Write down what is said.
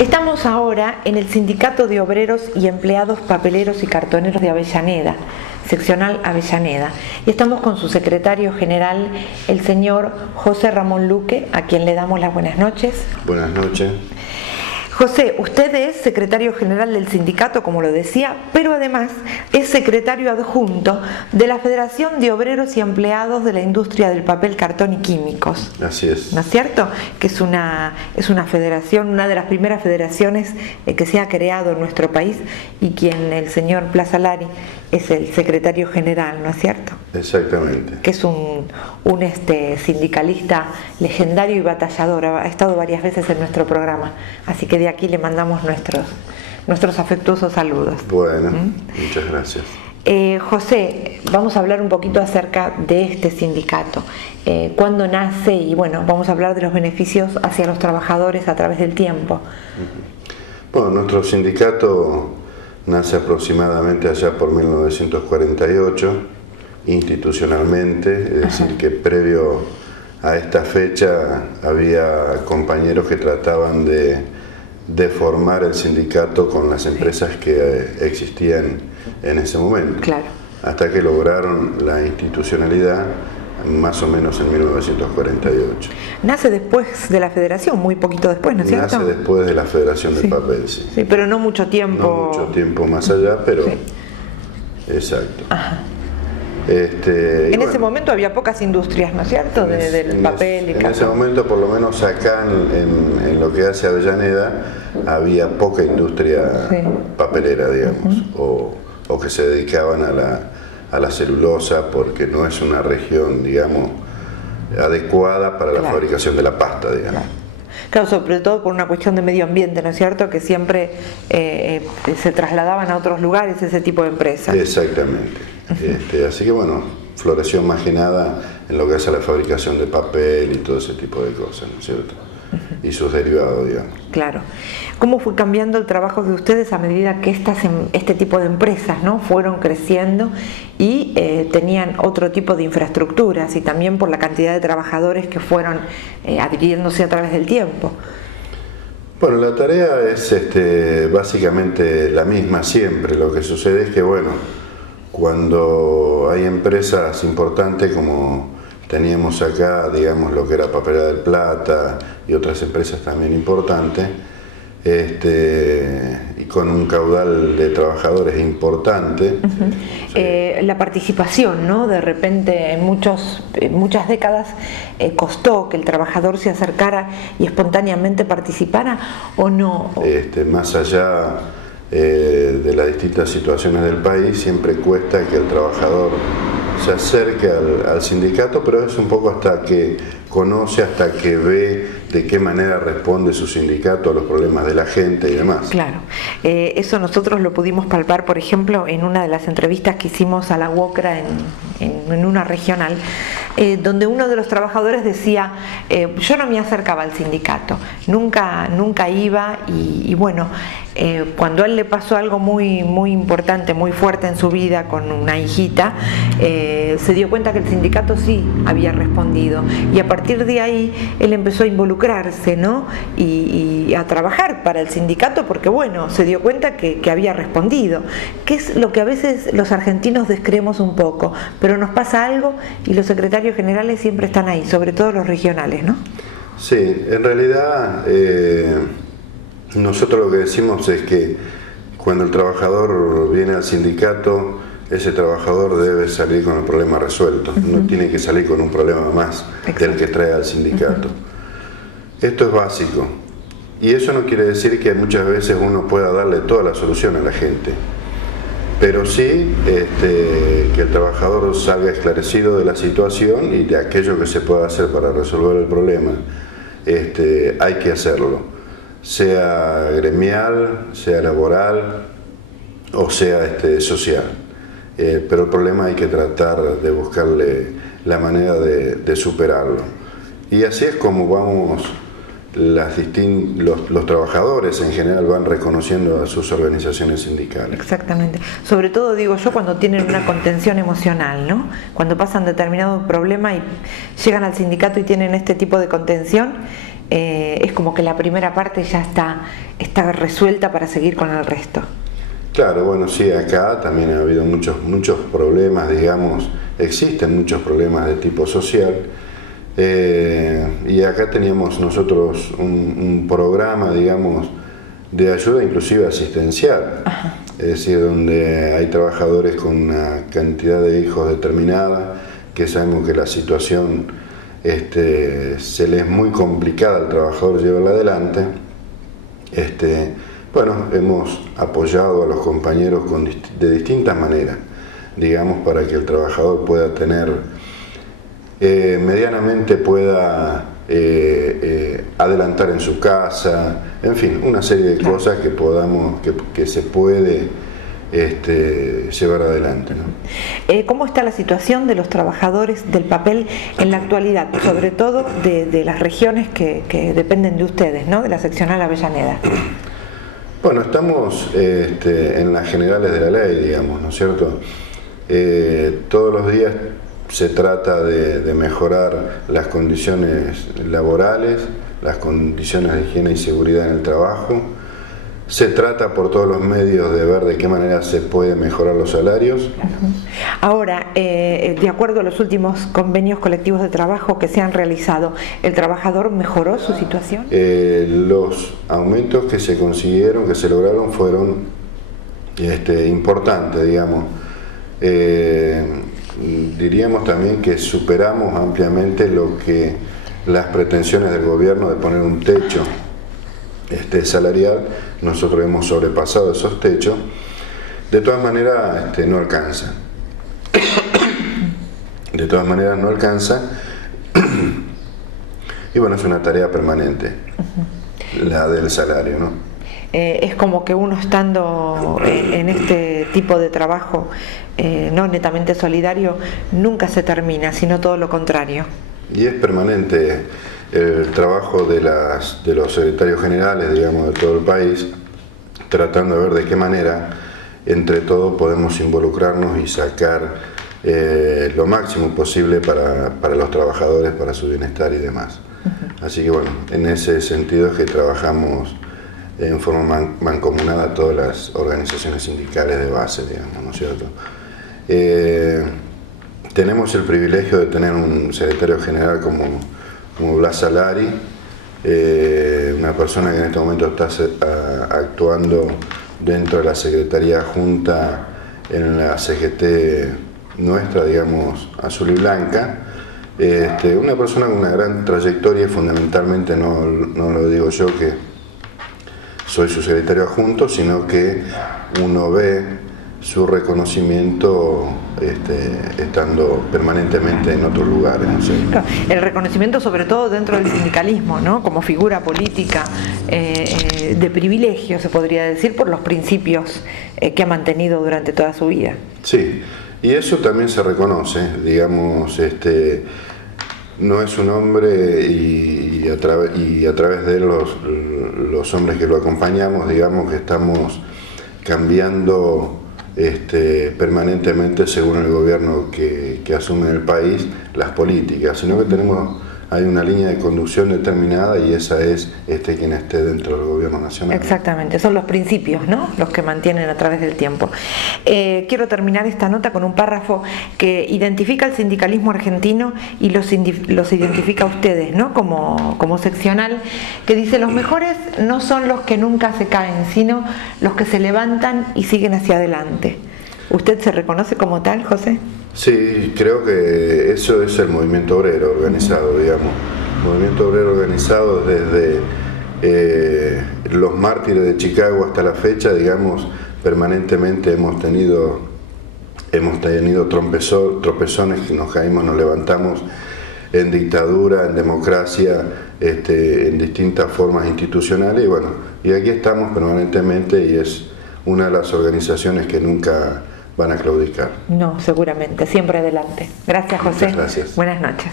Estamos ahora en el Sindicato de Obreros y Empleados Papeleros y Cartoneros de Avellaneda, seccional Avellaneda, y estamos con su secretario general, el señor José Ramón Luque, a quien le damos las buenas noches. Buenas noches. José, usted es secretario general del sindicato, como lo decía, pero además es secretario adjunto de la Federación de Obreros y Empleados de la Industria del Papel, Cartón y Químicos. Así es. ¿No es cierto? Que es una federación, una de las primeras federaciones que se ha creado en nuestro país, y quien el señor Plaza Lari es el secretario general, ¿no es cierto? Exactamente. Que es un sindicalista legendario y batallador, ha estado varias veces en nuestro programa, así que de aquí le mandamos nuestros afectuosos saludos. Bueno, muchas gracias. José, vamos a hablar un poquito acerca de este sindicato, cuándo nace, y bueno, vamos a hablar de los beneficios hacia los trabajadores a través del tiempo. Bueno, nuestro sindicato nace aproximadamente allá por 1948, institucionalmente, es decir, que previo a esta fecha había compañeros que trataban de formar el sindicato con las empresas que existían en ese momento. Claro. Hasta que lograron la institucionalidad más o menos en 1948. Nace después de la federación, muy poquito después, ¿no es cierto? Nace después de la Federación del Papel, sí. Sí, pero no mucho tiempo. No mucho tiempo más allá, pero sí. Exacto. Ajá. En ese momento había pocas industrias, ¿no es cierto? Del papel y cartón. En ese momento, por lo menos acá en lo que hace Avellaneda, había poca industria papelera, digamos, o que se dedicaban a la celulosa, porque no es una región, digamos, adecuada para la fabricación de la pasta, digamos. Claro, sobre todo por una cuestión de medio ambiente, ¿no es cierto? Que siempre se trasladaban a otros lugares ese tipo de empresas. Exactamente. Así que bueno, floreció más que nada en lo que hace a la fabricación de papel y todo ese tipo de cosas, ¿no es cierto? Y sus derivados, digamos. Claro. ¿Cómo fue cambiando el trabajo de ustedes a medida que este tipo de empresas, ¿no?, fueron creciendo y tenían otro tipo de infraestructuras, y también por la cantidad de trabajadores que fueron adquiriéndose a través del tiempo? Bueno, la tarea es básicamente la misma siempre. Lo que sucede es que, bueno, cuando hay empresas importantes como teníamos acá, digamos, lo que era Papelera del Plata y otras empresas también importantes, y con un caudal de trabajadores importante. La participación, ¿no? De repente en muchas décadas costó que el trabajador se acercara y espontáneamente participara, ¿o no? Más allá de las distintas situaciones del país, siempre cuesta que el trabajador se acerque al sindicato, pero es un poco hasta que conoce, hasta que ve de qué manera responde su sindicato a los problemas de la gente y demás. Claro, eso nosotros lo pudimos palpar, por ejemplo, en una de las entrevistas que hicimos a la UOCRA en una regional, donde uno de los trabajadores decía, yo no me acercaba al sindicato, nunca iba, y bueno, cuando a él le pasó algo muy importante, muy fuerte en su vida con una hijita, se dio cuenta que el sindicato sí había respondido, y a partir de ahí él empezó a involucrarse, ¿no?, y a trabajar para el sindicato, porque bueno, se dio cuenta que había respondido, que es lo que a veces los argentinos descreemos un poco, pero nos pasa algo y los secretarios generales siempre están ahí, sobre todo los regionales, ¿no? Sí, en realidad nosotros lo que decimos es que cuando el trabajador viene al sindicato, ese trabajador debe salir con el problema resuelto, no tiene que salir con un problema más del que trae al sindicato. Esto es básico, y eso no quiere decir que muchas veces uno pueda darle toda la solución a la gente, pero sí que el trabajador salga esclarecido de la situación y de aquello que se pueda hacer para resolver el problema. Hay que hacerlo, sea gremial, sea laboral o sea social. Pero el problema hay que tratar de buscarle la manera de superarlo. Y así es como vamos, los trabajadores en general van reconociendo a sus organizaciones sindicales. Exactamente. Sobre todo, digo yo, cuando tienen una contención emocional, ¿no? Cuando pasan determinado problema y llegan al sindicato y tienen este tipo de contención, es como que la primera parte ya está está resuelta para seguir con el resto. Claro, bueno, sí, acá también ha habido muchos problemas, digamos, existen muchos problemas de tipo social, y acá teníamos nosotros un programa, digamos, de ayuda inclusive asistencial. Ajá. Es decir, donde hay trabajadores con una cantidad de hijos determinada, que sabemos que la situación se le es muy complicada al trabajador llevarla adelante. Bueno, hemos apoyado a los compañeros de distintas maneras, digamos, para que el trabajador pueda tener, medianamente pueda adelantar en su casa, en fin, una serie de cosas que que se puede llevar adelante, ¿no? ¿Cómo está la situación de los trabajadores del papel en la actualidad, sobre todo de las regiones que dependen de ustedes, ¿no? De la seccional Avellaneda? Bueno, estamos en las generales de la ley, digamos, ¿no es cierto? Todos los días se trata de mejorar las condiciones laborales, las condiciones de higiene y seguridad en el trabajo. Se trata por todos los medios de ver de qué manera se puede mejorar los salarios. Ahora, de acuerdo a los últimos convenios colectivos de trabajo que se han realizado, ¿el trabajador mejoró su situación? Los aumentos que se consiguieron, que se lograron, fueron importantes, digamos. Diríamos también que superamos ampliamente lo que las pretensiones del gobierno de poner un techo salarial. Nosotros hemos sobrepasado esos techos. De todas maneras no alcanza. De todas maneras no alcanza. Y bueno, es una tarea permanente, la del salario, ¿no? Es como que uno estando en este tipo de trabajo no netamente solidario, nunca se termina, sino todo lo contrario. Y es permanente el trabajo de los secretarios generales, digamos, de todo el país, tratando de ver de qué manera entre todos podemos involucrarnos y sacar lo máximo posible para los trabajadores, para su bienestar y demás. Así que bueno, en ese sentido es que trabajamos en forma mancomunada todas las organizaciones sindicales de base, digamos, ¿no es cierto? Tenemos el privilegio de tener un secretario general como Blas Salari, una persona que en este momento está actuando dentro de la Secretaría Junta en la CGT nuestra, digamos, azul y blanca. Una persona con una gran trayectoria, fundamentalmente no lo digo yo que soy su secretario adjunto, sino que uno ve su reconocimiento estando permanentemente en otros lugares, ¿no? Sí. El reconocimiento sobre todo dentro del sindicalismo, ¿no? Como figura política de privilegio, se podría decir, por los principios que ha mantenido durante toda su vida. Sí, y eso también se reconoce, digamos, no es un hombre y a través de él los hombres que lo acompañamos, digamos que estamos cambiando permanentemente según el gobierno que asume en el país las políticas, sino que hay una línea de conducción determinada y esa es quien esté dentro del gobierno nacional. Exactamente, son los principios, ¿no? Los que mantienen a través del tiempo. Quiero terminar esta nota con un párrafo que identifica el sindicalismo argentino y los identifica a ustedes, ¿no? Como seccional, que dice: los mejores no son los que nunca se caen, sino los que se levantan y siguen hacia adelante. ¿Usted se reconoce como tal, José? Sí, creo que eso es el movimiento obrero organizado, digamos. El movimiento obrero organizado desde los mártires de Chicago hasta la fecha, digamos, permanentemente hemos tenido tropezones, que nos caímos, nos levantamos en dictadura, en democracia, en distintas formas institucionales, y bueno, y aquí estamos permanentemente y es una de las organizaciones que nunca van a claudicar. No, seguramente, siempre adelante. Gracias, José. Muchas gracias. Buenas noches.